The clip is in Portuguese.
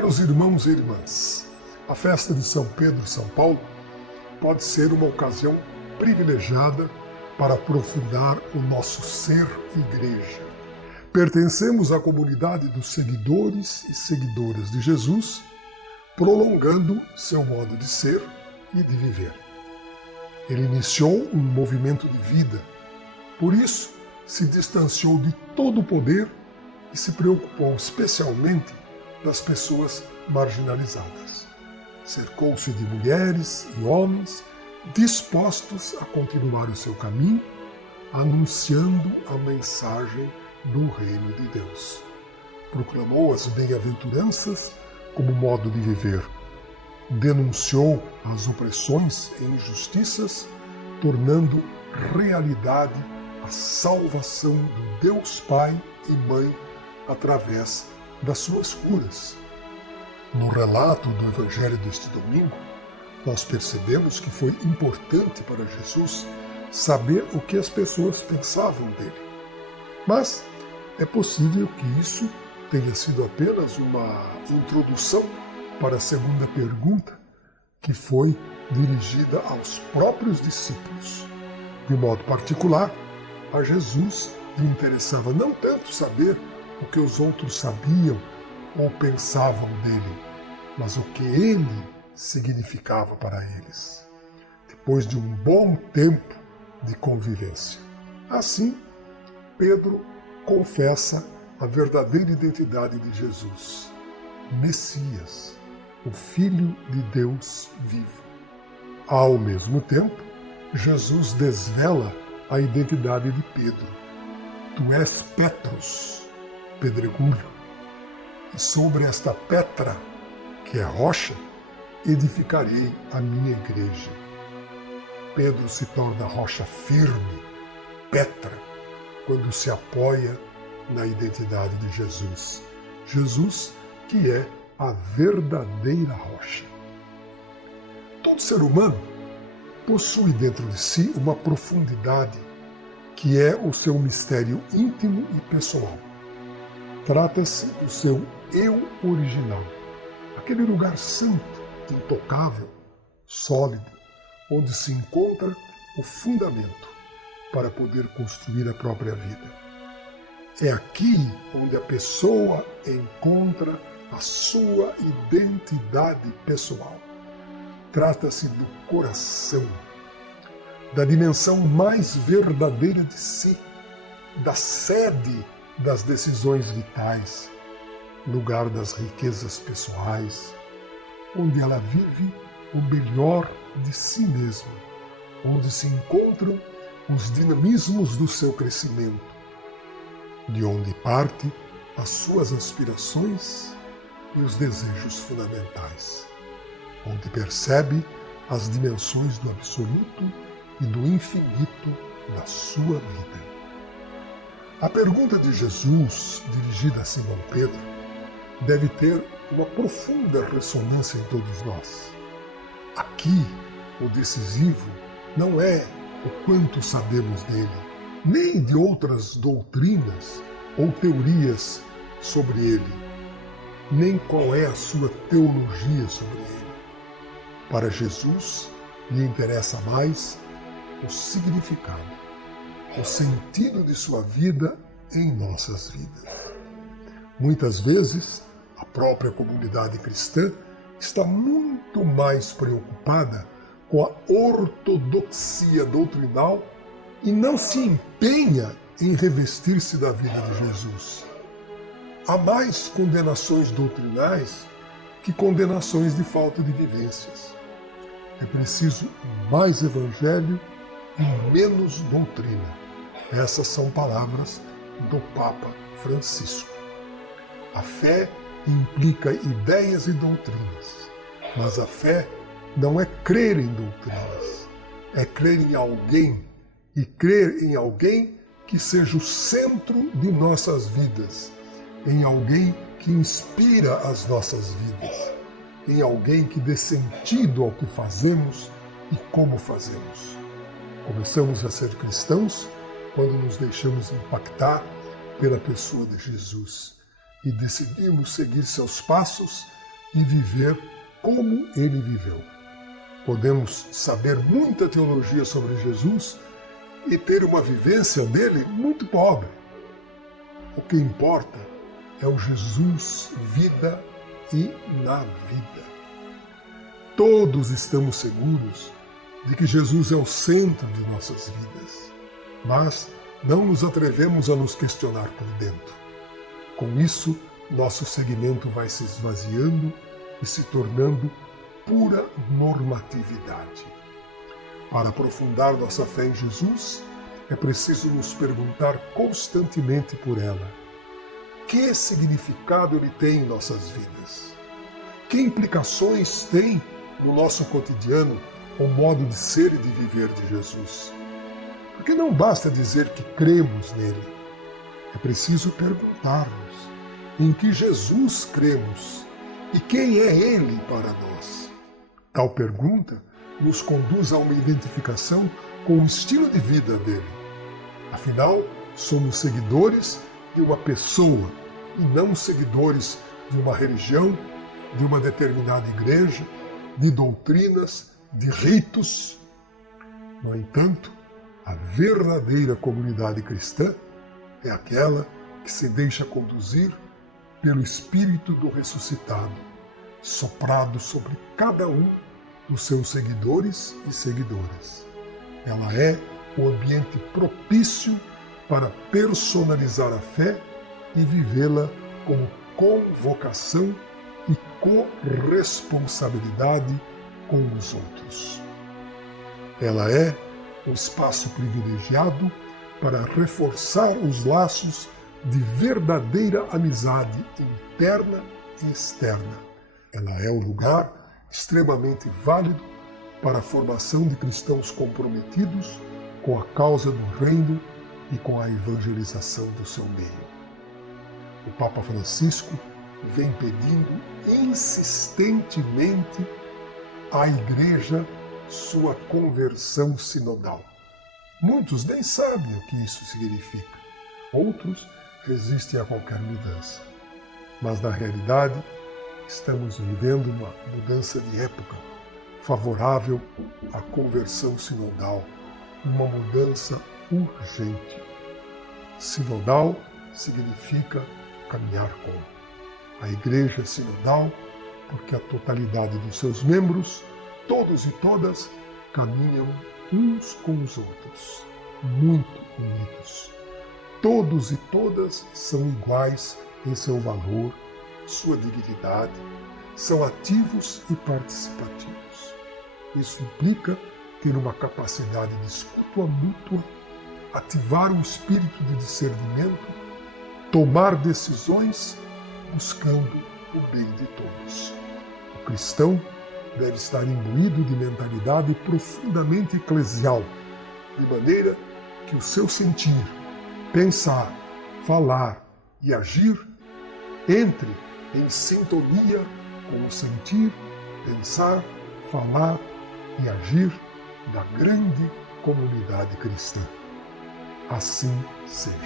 Caros irmãos e irmãs, a festa de São Pedro e São Paulo pode ser uma ocasião privilegiada para aprofundar o nosso ser igreja. Pertencemos à comunidade dos seguidores e seguidoras de Jesus, prolongando seu modo de ser e de viver. Ele iniciou um movimento de vida, por isso se distanciou de todo o poder e se preocupou especialmente das pessoas marginalizadas. Cercou-se de mulheres e homens dispostos a continuar o seu caminho, anunciando a mensagem do Reino de Deus. Proclamou as bem-aventuranças como modo de viver. Denunciou as opressões e injustiças, tornando realidade a salvação do Deus Pai e Mãe através das suas curas. No relato do Evangelho deste domingo, nós percebemos que foi importante para Jesus saber o que as pessoas pensavam dele. Mas é possível que isso tenha sido apenas uma introdução para a segunda pergunta, que foi dirigida aos próprios discípulos. De modo particular, a Jesus lhe interessava não tanto saber o que os outros sabiam ou pensavam dele, mas o que ele significava para eles, depois de um bom tempo de convivência. Assim, Pedro confessa a verdadeira identidade de Jesus, Messias, o Filho de Deus vivo. Ao mesmo tempo, Jesus desvela a identidade de Pedro. Tu és Petros, pedregulho, e sobre esta pedra, que é rocha, edificarei a minha igreja. Pedro se torna rocha firme, Petra, quando se apoia na identidade de Jesus. Jesus, que é a verdadeira rocha. Todo ser humano possui dentro de si uma profundidade que é o seu mistério íntimo e pessoal. Trata-se do seu eu original, aquele lugar santo, intocável, sólido, onde se encontra o fundamento para poder construir a própria vida. É aqui onde a pessoa encontra a sua identidade pessoal. Trata-se do coração, da dimensão mais verdadeira de si, da sede das decisões vitais, lugar das riquezas pessoais, onde ela vive o melhor de si mesma, onde se encontram os dinamismos do seu crescimento, de onde parte as suas aspirações e os desejos fundamentais, onde percebe as dimensões do absoluto e do infinito da sua vida. A pergunta de Jesus, dirigida a Simão Pedro, deve ter uma profunda ressonância em todos nós. Aqui, o decisivo não é o quanto sabemos dele, nem de outras doutrinas ou teorias sobre ele, nem qual é a sua teologia sobre ele. Para Jesus, lhe interessa mais o significado, o sentido de sua vida em nossas vidas. Muitas vezes, a própria comunidade cristã está muito mais preocupada com a ortodoxia doutrinal e não se empenha em revestir-se da vida de Jesus. Há mais condenações doutrinais que condenações de falta de vivências. É preciso mais evangelho e menos doutrina. Essas são palavras do Papa Francisco. A fé implica ideias e doutrinas, mas a fé não é crer em doutrinas, é crer em alguém, e crer em alguém que seja o centro de nossas vidas, em alguém que inspira as nossas vidas, em alguém que dê sentido ao que fazemos e como fazemos. Começamos a ser cristãos quando nos deixamos impactar pela pessoa de Jesus e decidimos seguir seus passos e viver como ele viveu. Podemos saber muita teologia sobre Jesus e ter uma vivência dele muito pobre. O que importa é o Jesus vida e na vida. Todos estamos seguros de que Jesus é o centro de nossas vidas, mas não nos atrevemos a nos questionar por dentro. Com isso, nosso seguimento vai se esvaziando e se tornando pura normatividade. Para aprofundar nossa fé em Jesus, é preciso nos perguntar constantemente por ela. Que significado ele tem em nossas vidas? Que implicações tem no nosso cotidiano o modo de ser e de viver de Jesus? Porque não basta dizer que cremos nele. É preciso perguntar-nos em que Jesus cremos e quem é ele para nós. Tal pergunta nos conduz a uma identificação com o estilo de vida dele. Afinal, somos seguidores de uma pessoa e não seguidores de uma religião, de uma determinada igreja, de doutrinas, de ritos. No entanto, a verdadeira comunidade cristã é aquela que se deixa conduzir pelo Espírito do ressuscitado, soprado sobre cada um dos seus seguidores e seguidoras. Ela é o ambiente propício para personalizar a fé e vivê-la como convocação e corresponsabilidade com os outros. Ela é um espaço privilegiado para reforçar os laços de verdadeira amizade interna e externa. Ela é um lugar extremamente válido para a formação de cristãos comprometidos com a causa do reino e com a evangelização do seu meio. O Papa Francisco vem pedindo insistentemente à Igreja sua conversão sinodal. Muitos nem sabem o que isso significa. Outros resistem a qualquer mudança. Mas, na realidade, estamos vivendo uma mudança de época favorável à conversão sinodal, uma mudança urgente. Sinodal significa caminhar com. A Igreja é sinodal porque a totalidade dos seus membros, todos e todas, caminham uns com os outros, muito unidos. Todos e todas são iguais em seu valor, sua dignidade, são ativos e participativos. Isso implica ter uma capacidade de escuta mútua, ativar um espírito de discernimento, tomar decisões buscando o bem de todos. O cristão deve estar imbuído de mentalidade profundamente eclesial, de maneira que o seu sentir, pensar, falar e agir entre em sintonia com o sentir, pensar, falar e agir da grande comunidade cristã. Assim seja.